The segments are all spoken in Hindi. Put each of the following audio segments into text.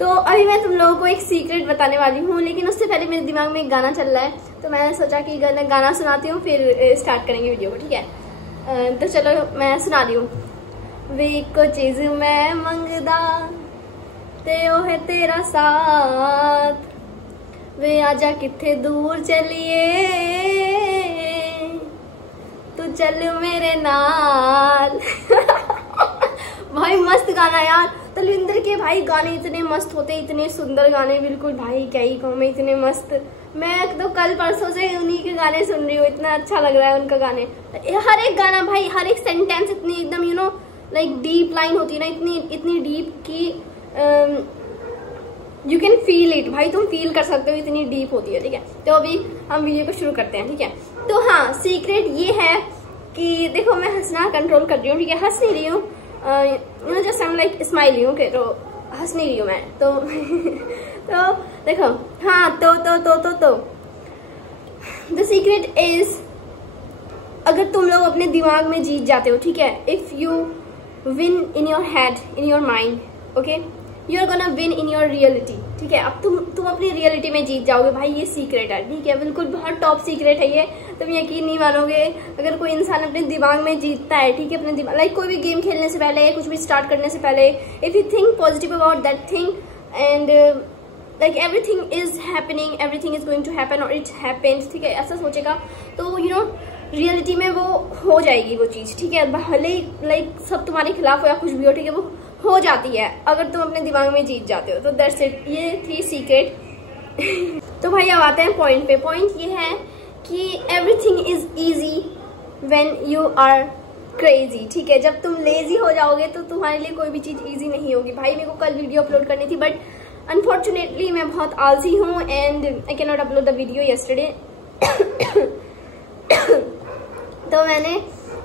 तो अभी मैं तुम लोगों को एक सीक्रेट बताने वाली हूँ, लेकिन उससे पहले मेरे दिमाग में एक गाना चल रहा है, तो मैंने सोचा कि गाना सुनाती हूँ फिर स्टार्ट करेंगे वीडियो को, ठीक है। तो चलो मैं सुना रही हूँ। वे को चीज मैं मंगदा ते ओ है तेरा साथ, वे आजा किथे दूर चलिए तू चल मेरे नाल। भाई मस्त गाना यार, तलविंदर के भाई गाने इतने मस्त होते, इतने सुंदर गाने, बिल्कुल भाई क्या ही कहूँ मैं, इतने मस्त। मैं तो कल परसों से उन्हीं के गाने सुन रही हूँ, इतना अच्छा लग रहा है उनका गाने। हर एक गाना भाई, हर एक सेंटेंस इतनी एकदम you know like deep line होती है ना, इतनी डीप कि यू कैन फील इट। भाई तुम फील कर सकते हो, इतनी डीप होती है, ठीक है। तो अभी हम वीडियो को शुरू करते हैं, ठीक है। तो हाँ, सीक्रेट ये है कि देखो मैं हंसना कंट्रोल कर रही हूँ, ठीक है, हंस नहीं रही हूँ, you know just I am like smiling, okay. तो हंस नहीं रही हूँ मैं तो तो देखो हाँ, तो द सीक्रेट इज, अगर तुम लोग अपने दिमाग में जीत जाते हो, ठीक है, if you win in your head, in your mind, okay, you are gonna win in your reality, ठीक है। अब तुम अपनी रियलिटी में जीत जाओगे भाई, ये सीक्रेट है, ठीक है, बिल्कुल बहुत टॉप सीक्रेट है ये, तुम यकीन नहीं मानोगे। अगर कोई इंसान अपने दिमाग में जीतता है, ठीक है, अपने दिमाग लाइक कोई भी गेम खेलने से पहले, कुछ भी स्टार्ट करने से पहले, if you think positive about that thing and like everything is happening, everything is going to happen और इट्स हैपेंस, ठीक है, ऐसा सोचेगा तो यू नो रियलिटी में वो हो जाएगी वो चीज, ठीक है। भले लाइक सब तुम्हारे खिलाफ हो या कुछ भी हो, ठीक है, वो हो जाती है अगर तुम अपने दिमाग में जीत जाते हो। तो दैट्स इट, ये थी सीक्रेट। तो भाई अब आते हैं पॉइंट पे। पॉइंट ये है कि everything is easy when you are crazy, ठीक है। जब तुम लेजी हो जाओगे तो तुम्हारे लिए कोई भी चीज इजी नहीं होगी। भाई मेरे को कल वीडियो अपलोड करनी थी, बट अनफॉर्चुनेटली मैं बहुत आलसी हूँ and I can not upload the video yesterday. तो मैंने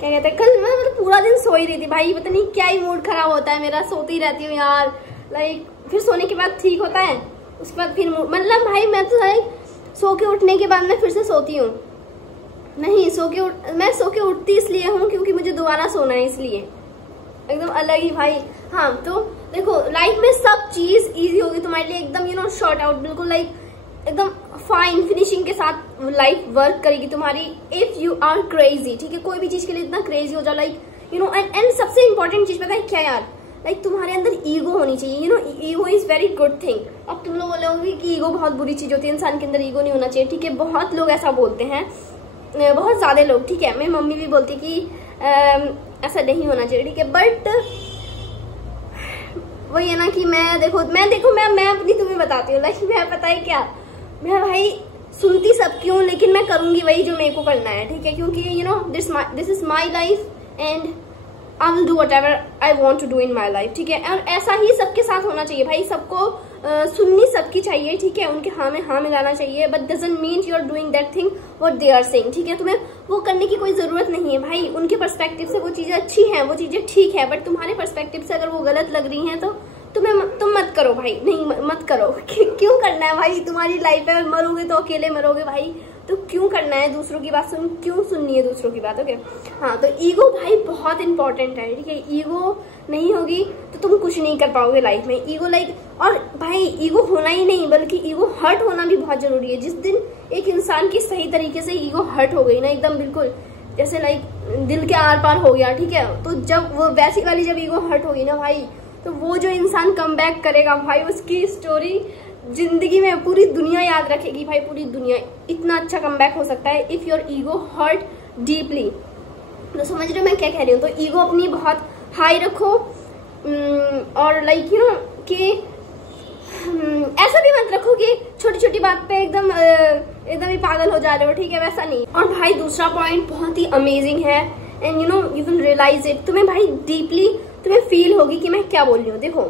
क्या कहते हैं, कल मैं मतलब पूरा दिन सो ही रही थी भाई, पता नहीं क्या ही मूड खराब होता है मेरा, सोती रहती हूँ यार, लाइक फिर सोने के बाद ठीक होता है, उसके बाद फिर मतलब भाई मैं तो लाइक सो के उठने के बाद मैं फिर से सोती हूँ, नहीं मैं सो के उठती इसलिए हूँ क्योंकि मुझे दोबारा सोना है, इसलिए एकदम अलग ही भाई। हाँ तो देखो लाइफ में सब चीज इजी होगी तुम्हारे लिए, एकदम यू नो शॉर्ट आउट, बिल्कुल लाइक एकदम फाइन फिनिशिंग के साथ लाइफ वर्क करेगी तुम्हारी इफ यू आर क्रेजी, ठीक है। कोई भी चीज के लिए इतना क्रेजी हो जाओ, लाइक यू नो एंड सबसे इंपॉर्टेंट चीज पता है क्या यार, लाइक तुम्हारे अंदर ईगो होनी चाहिए, you know ego is very good thing. अब तुम लोग बोलोगे कि ईगो बहुत बुरी चीज होती है, इंसान के अंदर ईगो नहीं होना चाहिए, ठीक है। बहुत लोग ऐसा बोलते हैं, बहुत ज्यादा लोग, ठीक है, मेरी मम्मी भी बोलती कि ऐसा नहीं होना चाहिए, ठीक है। बट वही है ना कि मैं अपनी तुम्हें बताती हूँ, लाइक मैं पता है क्या, मैं भाई सुनती सबकी हूँ लेकिन मैं करूंगी वही जो मेरे को करना है, ठीक है, क्योंकि you know this is my life and I will do whatever I want to do in my life, ठीक है। और ऐसा ही सबके साथ होना चाहिए भाई, सबको सुननी सबकी चाहिए, ठीक है, उनके हाँ में हाँ मिलाना चाहिए, but doesn't mean you are doing that thing what they are saying, ठीक है। तुम्हें वो करने की कोई जरूरत नहीं है भाई, उनके पर्सपेक्टिव से वो चीजें अच्छी हैं, वो चीजें ठीक है, बट तुम्हारे पर्सपेक्टिव से अगर वो गलत लग रही हैं तो तुम मत करो भाई, नहीं मत करो। क्यों करना है भाई, तुम्हारी लाइफ है, मरोगे तो अकेले मरोगे भाई, तो क्यों करना है दूसरों की बात क्यों सुननी है दूसरों की बात, ओके। हाँ तो ईगो भाई बहुत इंपॉर्टेंट है, ठीक है, ईगो नहीं होगी तो तुम कुछ नहीं कर पाओगे लाइफ में। ईगो लाइक, और भाई ईगो होना ही नहीं बल्कि ईगो हर्ट होना भी बहुत जरूरी है। जिस दिन एक इंसान की सही तरीके से ईगो हर्ट हो गई ना, एकदम बिल्कुल जैसे लाइक दिल के आर पार हो गया, ठीक है, तो जब वो वैसी वाली जब ईगो हर्ट होगी ना भाई, तो वो जो इंसान कम बैक करेगा भाई, उसकी स्टोरी जिंदगी में पूरी दुनिया याद रखेगी भाई, पूरी दुनिया। इतना अच्छा कम बैक हो सकता है if your ego hurt deeply. तो समझ रहे हो मैं क्या कह रही हूँ। तो ईगो अपनी बहुत हाई रखो, और लाइक यू नो कि ऐसा भी मत रखो कि छोटी छोटी बात पे एकदम ही पागल हो जा रहे हो, ठीक है, वैसा नहीं। और भाई दूसरा पॉइंट बहुत ही अमेजिंग है and you know you will realize it, तुम्हें भाई डीपली तुम्हें फील होगी कि मैं क्या बोल रही हूँ। देखो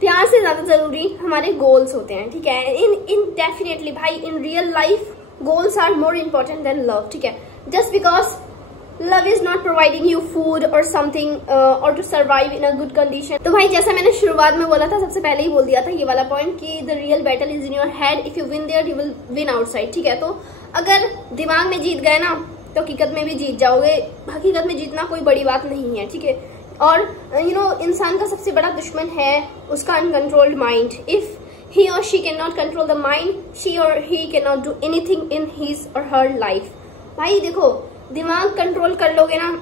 प्यार से ज्यादा जरूरी हमारे गोल्स होते हैं, ठीक है, इन डेफिनेटली भाई in real life goals are more important than love, ठीक है। Just because love is not providing you food और समथिंग और to survive in a good condition. तो भाई जैसा मैंने शुरुआत में बोला था, सबसे पहले ही बोल दिया था ये वाला पॉइंट कि the real battle is in your head, if you win there you will win outside, ठीक है। तो अगर दिमाग में जीत गए ना तो हकीकत में भी जीत जाओगे। हकीकत में जीतना कोई बड़ी बात नहीं है, ठीक है। और इंसान का सबसे बड़ा दुश्मन है उसका uncontrolled mind. If he or she cannot control the mind, she or he cannot do anything in his or her life। भाई देखो, दिमाग कंट्रोल कर लोगे ना,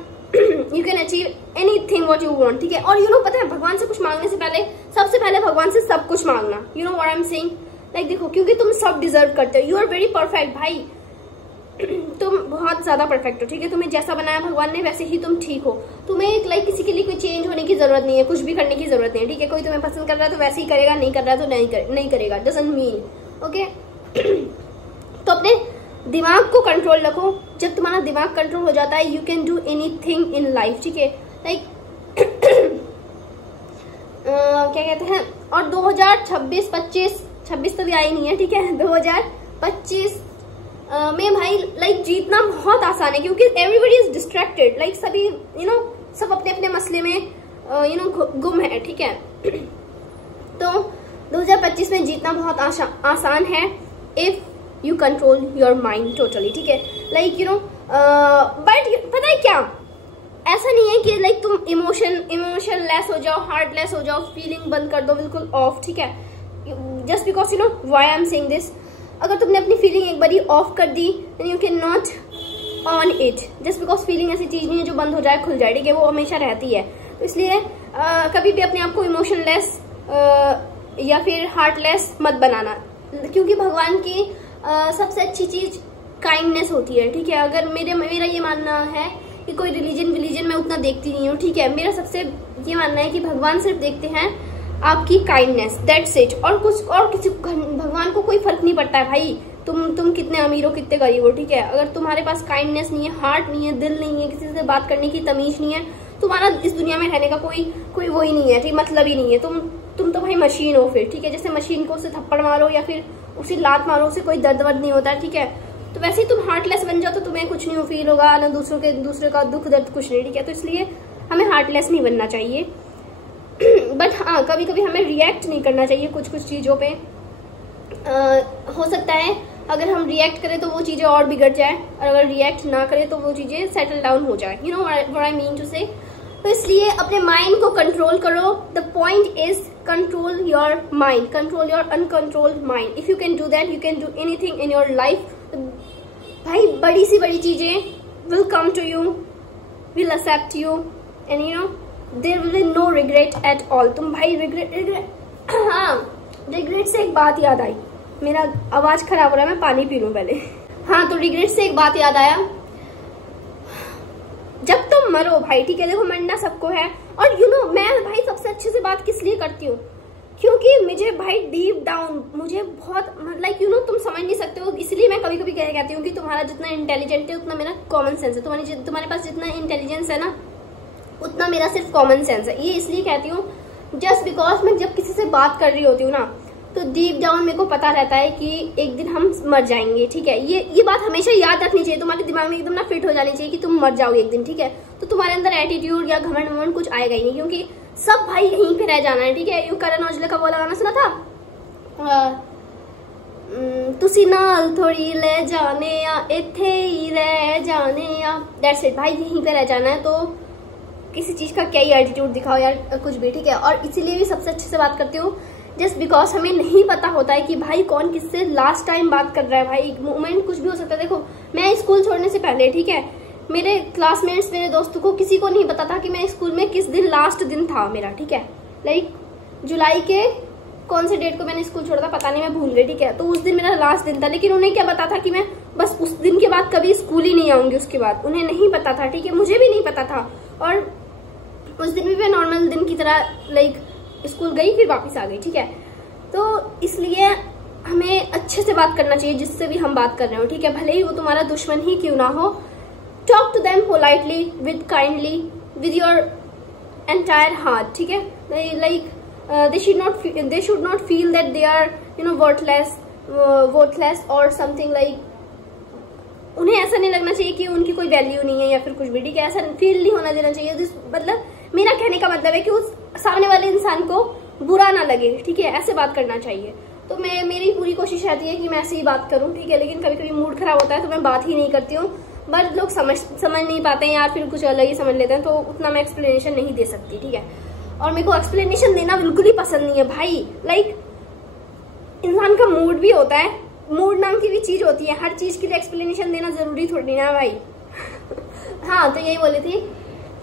you can achieve anything what you want, ठीक है। और पता है, भगवान से कुछ मांगने से पहले सबसे पहले भगवान से सब कुछ मांगना। you know what I'm saying? like देखो, क्योंकि तुम सब डिजर्व करते हो। you are very perfect भाई, तुम बहुत ज्यादा परफेक्ट हो, ठीक है। तुम्हें जैसा बनाया भगवान ने वैसे ही तुम ठीक हो। तुम्हें किसी के लिए कोई चेंज होने की जरूरत नहीं है, कुछ भी करने की जरूरत नहीं है, ठीक है। कोई तुम्हें पसंद कर रहा है तो वैसे ही करेगा, नहीं कर रहा है तो नहीं करेगा, डजंट मीन, ओके। तो अपने दिमाग को कंट्रोल रखो। जब तुम्हारा दिमाग कंट्रोल हो जाता है, you can do anything in life, ठीक है। लाइक क्या कहते हैं, और 2026 तो भी आई नहीं है, ठीक है। 2025 में भाई लाइक जीतना बहुत आसान है, क्योंकि एवरीबडी इज डिस्ट्रैक्टेड, लाइक सभी सब अपने अपने मसले में गुम है, ठीक है। तो 2025 में जीतना बहुत आसान है if you control your mind totally, ठीक है। लाइक बट पता है क्या, ऐसा नहीं है कि लाइक तुम इमोशन लेस हो जाओ, हार्ट लेस हो जाओ, फीलिंग बंद कर दो बिल्कुल ऑफ, ठीक है। Just because why I am saying this, अगर तुमने अपनी फीलिंग एक बारी ऑफ कर दी, then you can not on it. Just because feeling ऐसी चीज नहीं है जो बंद हो जाए खुल जाए, ठीक है, वो हमेशा रहती है। तो इसलिए कभी भी अपने आप को इमोशनलेस या फिर हार्टलेस मत बनाना, क्योंकि भगवान की सबसे अच्छी चीज काइंडनेस होती है, ठीक है। अगर मेरा ये मानना है कि कोई रिलीजन मैं उतना देखती नहीं हूँ, ठीक है। मेरा सबसे ये मानना है कि भगवान सिर्फ देखते हैं आपकी काइंडनेस, दैट्स इट। और किसी भगवान को कोई फर्क नहीं पड़ता है भाई तुम कितने अमीर हो, कितने गरीब हो, ठीक है। अगर तुम्हारे पास काइंडनेस नहीं है, हार्ट नहीं है, दिल नहीं है, किसी से बात करने की तमीज नहीं है, तुम्हारा इस दुनिया में रहने का कोई वो ही नहीं है, ठीक, मतलब ही नहीं है। तुम तो भाई मशीन हो फिर, ठीक है। जैसे मशीन को उसे थप्पड़ मारो या फिर उसे लात मारो, उसे कोई दर्द वर्द नहीं होता, ठीक है। तो वैसे ही तुम हार्टलेस बन जाओ तो तुम्हें कुछ नहीं फील होगा, ना दूसरे का दुख दर्द कुछ नहीं, ठीक है। तो इसलिए हमें हार्टलेस नहीं बनना चाहिए। बट हाँ, कभी कभी हमें रिएक्ट नहीं करना चाहिए कुछ चीजों पे। हो सकता है अगर हम रिएक्ट करें तो वो चीजें और बिगड़ जाए, और अगर रिएक्ट ना करें तो वो चीजें सेटल डाउन हो जाए। You know what I mean to say. तो इसलिए अपने माइंड को कंट्रोल करो। The point is control your mind, control your uncontrolled mind. If you can do that, you can do anything in your life. भाई बड़ी सी बड़ी चीजें will come to you, will accept you, and you know there will be no regret at all. तुम भाई रिग्रेट हाँ, रिग्रेट से एक बात याद आई, मेरा आवाज खराब हो रहा है, मैं पानी पी लूं पहले। हाँ, तो रिग्रेट से एक बात याद आया, जब तुम मरो भाई, ठीक है, देखो मरना सबको है। और मैं भाई सबसे अच्छे से बात किस लिए करती हूँ, क्योंकि मुझे भाई डीप डाउन मुझे बहुत लाइक तुम समझ नहीं सकते हो, इसलिए मैं कभी कभी कहती हूँ कि तुम्हारा जितना इंटेलिजेंट है उतना मेरा कॉमन सेंस है। तुम्हारे पास जितना इंटेलिजेंस है ना, उतना मेरा सिर्फ कॉमन सेंस है। ये इसलिए कहती हूँ जस्ट बिकॉज मैं जब किसी से बात कर रही होती हूँ ना, तो डीप डाउन मेरे को पता रहता है कि एक दिन हम मर जाएंगे, ठीक है। ये बात हमेशा याद रखनी चाहिए, तुम्हारे दिमाग में एकदम ना फिट हो जानी चाहिए कि तुम मर जाओगे एक दिन, ठीक है। तो तुम्हारे अंदर एटीट्यूड या घमंड कुछ आएगा ही नहीं, क्योंकि सब भाई यहीं पे रह जाना है, ठीक है। करण औजला का वो गाना सुना था, तुसी नाल थोड़ी ले जाने या इथे ही रह जाने या, दैट्स इट भाई, यहीं पे रह जाना है। तो किसी चीज का क्या ही एटीट्यूड दिखाओ यार, कुछ भी, ठीक है। और इसीलिए भी सबसे अच्छे से बात करती हूँ जस्ट बिकॉज हमें नहीं पता होता है कि भाई कौन किससे लास्ट टाइम बात कर रहा है। भाई मोमेंट कुछ भी हो सकता है। देखो मैं स्कूल छोड़ने से पहले, ठीक है, मेरे क्लासमेट्स, मेरे दोस्तों को, किसी को नहीं पता था कि मैं स्कूल में किस दिन लास्ट दिन था मेरा, ठीक है। लाइक जुलाई के कौन से डेट को मैंने स्कूल छोड़ा था पता नहीं, मैं भूल गई, ठीक है। तो उस दिन मेरा लास्ट दिन था, लेकिन उन्हें क्या पता था कि मैं बस उस दिन के बाद कभी स्कूल ही नहीं आऊंगी उसके बाद, उन्हें नहीं पता था, ठीक है। मुझे भी नहीं पता था। और उस दिन भी मैं नॉर्मल दिन की तरह लाइक स्कूल गई, फिर वापस आ गई, ठीक है। तो इसलिए हमें अच्छे से बात करना चाहिए जिससे भी हम बात कर रहे हो, ठीक है, भले ही वो तुम्हारा दुश्मन ही क्यों ना हो। Talk to them politely, with kindly, with your entire heart, ठीक है। Like they should not feel that they are worthless or something like, उन्हें ऐसा नहीं लगना चाहिए कि उनकी कोई वैल्यू नहीं है या फिर कुछ भी, ठीक है। ऐसा फील नहीं होना देना चाहिए। मतलब मेरा कहने का मतलब है कि उस सामने वाले इंसान को बुरा ना लगे, ठीक है, ऐसे बात करना चाहिए। तो मेरी पूरी कोशिश रहती है कि मैं ऐसे ही बात करूं, ठीक है। लेकिन कभी कभी मूड खराब होता है तो मैं बात ही नहीं करती हूँ। बट लोग समझ नहीं पाते हैं यार, फिर कुछ अलग ही समझ लेते हैं, तो उतना मैं एक्सप्लेनेशन नहीं दे सकती, ठीक है। और मेरे को एक्सप्लेनेशन देना बिल्कुल ही पसंद नहीं है भाई। लाइक इंसान का मूड भी होता है, मूड नाम की भी चीज होती है, हर चीज के लिए एक्सप्लेनेशन देना जरूरी थोड़ी ना भाई। हाँ, तो यही बोली थी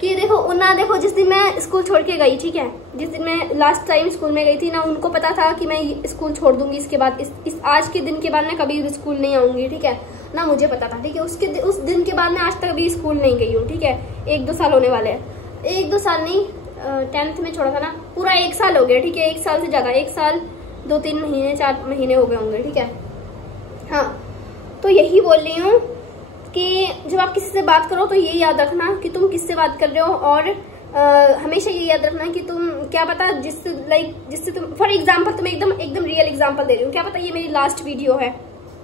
कि देखो जिस दिन मैं स्कूल छोड़ के गई, ठीक है, जिस दिन मैं लास्ट टाइम स्कूल में गई थी ना, उनको पता था कि मैं स्कूल छोड़ दूंगी इसके बाद, इस आज के दिन के बाद मैं कभी स्कूल नहीं आऊंगी, ठीक है ना, मुझे पता था, ठीक है। उस दिन के बाद मैं आज तक अभी स्कूल नहीं गई हूँ, ठीक है। 1-2 साल होने वाले हैं, 1-2 साल नहीं, 10th में छोड़ा था ना, पूरा 1 साल हो गया, ठीक है। 1 साल से ज्यादा, 1 साल 2-3 महीने 4 महीने हो गए होंगे, ठीक है। हाँ, तो यही बोल रही हूँ कि जब आप किसी से बात करो तो ये याद रखना कि तुम किससे बात कर रहे हो, और हमेशा ये याद रखना कि तुम क्या पता जिससे तुम, फॉर एग्जाम्पल तुम्हें एकदम रियल एग्जाम्पल दे रही हूँ, क्या पता ये मेरी लास्ट वीडियो है,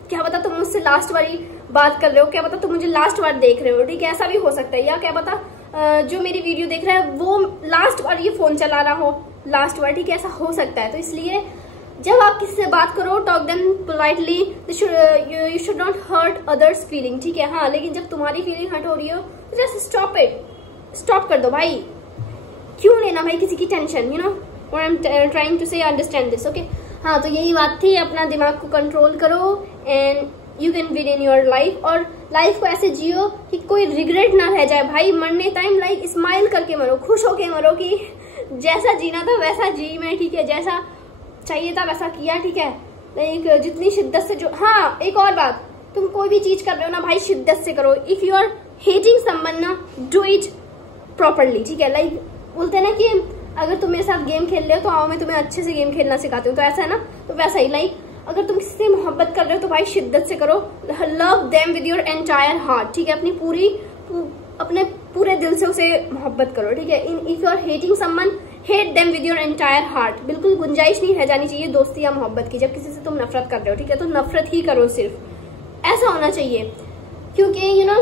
क्या पता तुम मुझसे लास्ट बारी बात कर रहे हो, क्या पता तुम मुझे लास्ट बार देख रहे हो, ठीक है, ऐसा भी हो सकता है। या क्या पता जो मेरी वीडियो देख रहा है वो लास्ट बार ये फोन चला रहा हो, लास्ट बार, ठीक है, ऐसा हो सकता है। तो इसलिए जब आप किसी से बात करो, talk them politely, you should not hurt others feeling, ठीक है। हाँ, लेकिन जब तुम्हारी फीलिंग हर्ट हो रही हो तो जस्ट स्टॉप इट, स्टॉप कर दो भाई। क्यों लेना भाई किसी की tension, you know what I am trying to say, understand this, okay. हाँ, तो यही बात थी, अपना दिमाग को कंट्रोल करो and you can win in your life, और लाइफ को ऐसे जियो कि कोई रिग्रेट ना रह जाए भाई। मरने टाइम लाइक स्माइल करके मरो, खुश होके मरो कि जैसा जीना था वैसा जी मैं, ठीक है, जैसा चाहिए था वैसा किया, ठीक है। लाइक जितनी शिद्दत से, जो, हाँ एक और बात, तुम कोई भी चीज कर रहे हो ना भाई, शिद्दत से करो। If you are hating someone ना, डू इट प्रॉपरली, ठीक है। लाइक बोलते हैं ना कि अगर तुम मेरे साथ गेम खेल रहे हो तो आओ मैं तुम्हें अच्छे से गेम खेलना सिखाती हूँ, तो ऐसा है ना, तो वैसा ही लाइक अगर तुम किसी से मोहब्बत कर रहे हो तो भाई शिद्दत से करो, love them with your entire heart, ठीक है, अपने पूरे दिल से उसे मोहब्बत करो, ठीक है। If you are hating someone, hate them with your entire heart. बिल्कुल गुंजाइश नहीं रह जानी चाहिए दोस्ती या मोहब्बत की। जब किसी से तुम नफरत कर रहे हो, ठीक है, तो नफरत ही करो, सिर्फ ऐसा होना चाहिए। क्योंकि यू नो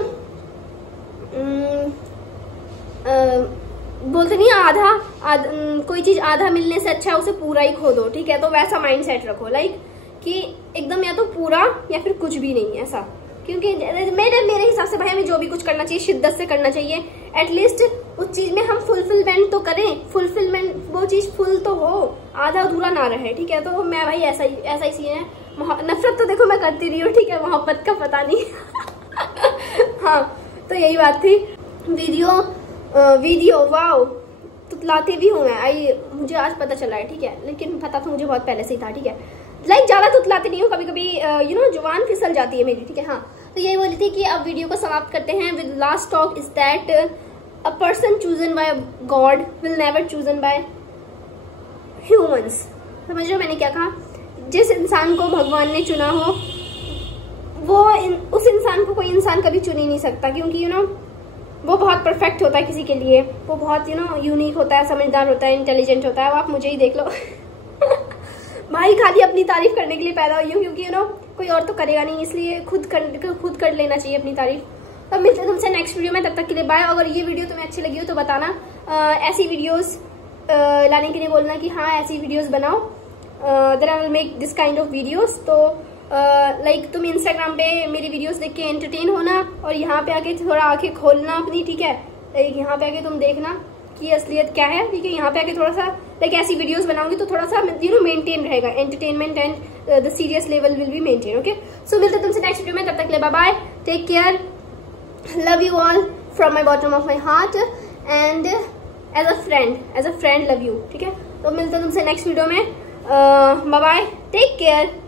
बोलते नहीं कोई चीज आधा मिलने से अच्छा उसे पूरा ही खो दो, ठीक है। तो वैसा माइंड सेट रखो, लाइक कि एकदम या तो पूरा या फिर कुछ भी नहीं, ऐसा। क्योंकि मेरे हिसाब से भाई हमें जो भी कुछ करना चाहिए शिद्दत से करना चाहिए। एटलीस्ट उस चीज में हम फुलफिलमेंट तो करें, फुलफिलमेंट, वो चीज फुल तो हो, आधा अधूरा ना रहे, ठीक है। तो मैं भाई ऐसा ही सीन है। नफरत तो देखो मैं करती रही हूँ, ठीक है, मोहब्बत का पता नहीं। हाँ, तो यही बात थी। वीडियो वाओ, तुतलाते भी हूँ मैं, मुझे आज पता चला है, ठीक है, लेकिन पता तो मुझे बहुत पहले से ही था, ठीक है। लाइक ज्यादा तुतलाते नहीं हूँ, कभी कभी यू नो जुबान फिसल जाती है मेरी, ठीक है। हाँ, तो यही बोली थी कि अब वीडियो को समाप्त करते हैं with last talk is that a person chosen bye God will never chosen bye humans. समझ रहे हो मैंने क्या कहा? जिस इंसान को भगवान ने चुना हो उस इंसान को कोई इंसान कभी चुन ही नहीं सकता, क्योंकि यू नो वो बहुत परफेक्ट होता है किसी के लिए, वो बहुत यू नो यूनिक होता है, समझदार होता है, इंटेलिजेंट होता है। अब आप मुझे ही देख लो। भाई खाली अपनी तारीफ करने के लिए पैदा हुई हूँ, क्योंकि यू नो कोई और तो करेगा नहीं, इसलिए खुद कर लेना चाहिए अपनी तारीफ। तब मिलते हैं तुमसे नेक्स्ट वीडियो में, तब तक के लिए बाय। अगर ये वीडियो तुम्हें अच्छी लगी हो तो बताना, ऐसी वीडियोस लाने के लिए बोलना कि हाँ ऐसी वीडियोस बनाओ, then I will make this kind of videos. तो लाइक तुम इंस्टाग्राम पे मेरी वीडियोस देख के एंटरटेन होना, और यहाँ पे आके थोड़ा आंखें खोलना अपनी, ठीक है। लाइक यहाँ पे आके तुम देखना कि असलियत क्या है, ठीक है। यहाँ पे आके थोड़ा सा लाइक ऐसी वीडियोस बनाऊंगी तो थोड़ा सा यू नो मेंटेन रहेगा, entertainment and the serious level will be maintain, okay. So मिलते हैं तुमसे नेक्स्ट वीडियो में, तब तक के लिए bye bye, take care, love you all from my bottom of my heart and as a friend love you, ठीक है। तो मिलते हैं तुमसे नेक्स्ट वीडियो में, बाय बाय, टेक केयर।